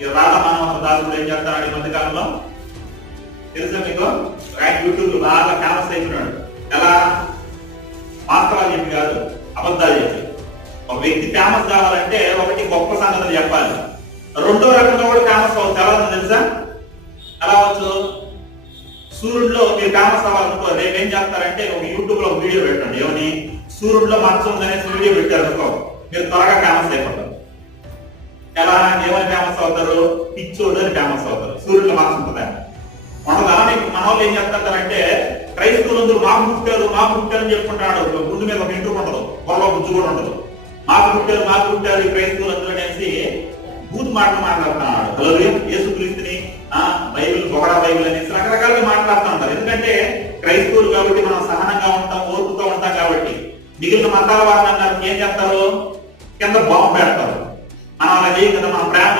ఈ రాధా మనోహర్ దాస్ కూడా ఏం చేస్తాడు ఈ మధ్య కాలంలో తెలుసా మీకు? ఆయన యూట్యూబ్ లో బాగా ఫేమస్ అయిపోయినాడు. ఎలా? వాస్తవాలు చెప్పి కాదు, అబద్ధాలు చెప్పి. ఒక వ్యక్తి ఫేమస్ కావాలంటే ఒకటి గొప్ప సంగతులు చెప్పాలి, రెండో రకంగా కూడా ఫేమస్ అవ్వచ్చు. ఎలా తెలుసా? ఎలా అవ్వచ్చు? సూర్యుడిలో మీరు ఫేమస్ అవ్వాలనుకో, రేపు ఏం చేస్తారంటే ఒక యూట్యూబ్ లో ఒక వీడియో పెట్టండి. ఏమని? సూర్యుడిలో మచ్చ ఉందనేసి వీడియో పెట్టారు అనుకో, మీరు త్వరగా ఫేమస్ అయిపోతారు. ఎలా? ఏమని ఫేమస్ అవుతారు? పిచ్చోడు అని ఫేమస్ అవుతారు. సూర్యుడిలో మచ్చ ఉంటుందని మన వాళ్ళు ఏం చేస్తారంటే క్రైస్తవులందరూ మాకు పుట్టారు అని చెప్పుకుంటాడు. గుండు మీద ఒక ఇంటూ ఉండదు, గొడవ బుజ్జు కూడా ఉండదు. మాకు పుట్టారు ఈ క్రైస్తవులందరూ అనేసి బూత్ మాటలు మాట్లాడుతున్నాడు. హల్లెలూయా. యేసుక్రీస్తుని బైబిల్ బొగడా బైబిల్ అనేసి రకరకాలుగా మాట్లాడుతూ ఉంటారు. ఎందుకంటే క్రైస్తవులు కాబట్టి మనం సహనంగా ఉంటాం, ఓర్పుతో ఉంటాం కాబట్టి. మిగిలిన మతాల వారిని అన్నారు ఏం చేస్తారు? కింద బాంబు పెడతారు. మనం అలా చేయం కదా, మన ప్రేమ